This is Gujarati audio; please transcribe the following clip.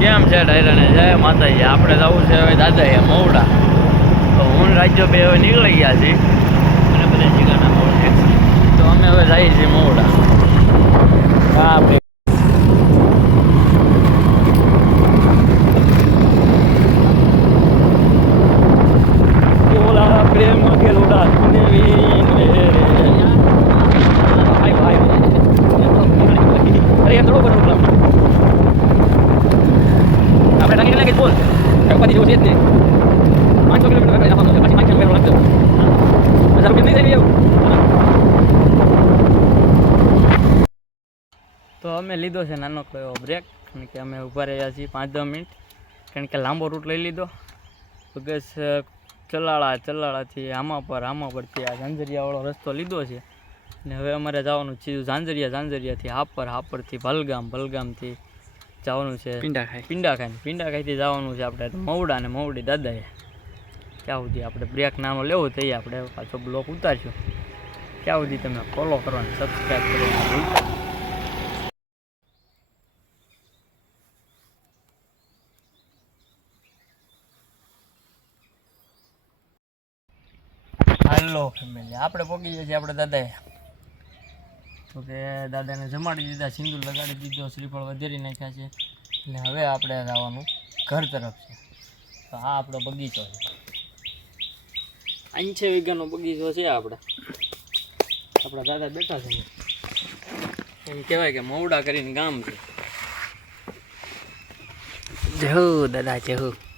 કેમ છે ડાયરાને? જય માતાજી. આપણે જવું છે હવે દાદા એ મવડા. તો હું રાજ્ય બે હવે નીકળી ગયા છીએ. છે જ ને પાંચસો કિલોમીટર આગળ જવાનું છે પછી પાંચ કિલોમીટર લાગશે હજાર રૂપિયા નહીં તો અમે લીધો છે નાનો એવો બ્રેક કારણ કે અમે ઊભા રહ્યા છીએ પાંચ દસ મિનિટ. કારણ કે લાંબો રૂટ લઈ લીધો. બગસ ચલાળા, ચલાળાથી આમા પર, આમા પરથી આ ઝાંઝરિયાવાળો રસ્તો લીધો છે. ને હવે અમારે જવાનું છે ઝાંઝરિયા, ઝાંઝરિયાથી હાપર, હાપરથી ભલગામ, ભલગામથી જવાનું છે. પિંડા ખાય પિંડા ખાઈ પિંડા ખાઈથી જવાનું છે આપણે મવડા ને મવડી દાદાએ. ત્યાં સુધી આપણે બ્રેક નાનો લેવો થઈએ આપણે પાછો બ્લોક ઉતારશું. ત્યાં સુધી તમે ફોલો કરવાનું સબસ્ક્રાઈબ કરવાનું હાલો ફેમિલી આપણે પહોંચી જઈએ છીએ આપણે દાદાએ. તો કે દાદાને જમાડી દીધા સિંદૂર લગાડી દીધો શ્રીફળ વધેરી નાખ્યા છે. એટલે હવે આપણે જવાનું ઘર તરફ છે. તો આ આપણો બગીચો છે. અંછે છે વીઘાનો બગીચો છે આપણે. આપણા દાદા બેઠા છે. એમ કહેવાય કે મવડા કરીને ગામ છે. જહુ દાદા જહુ.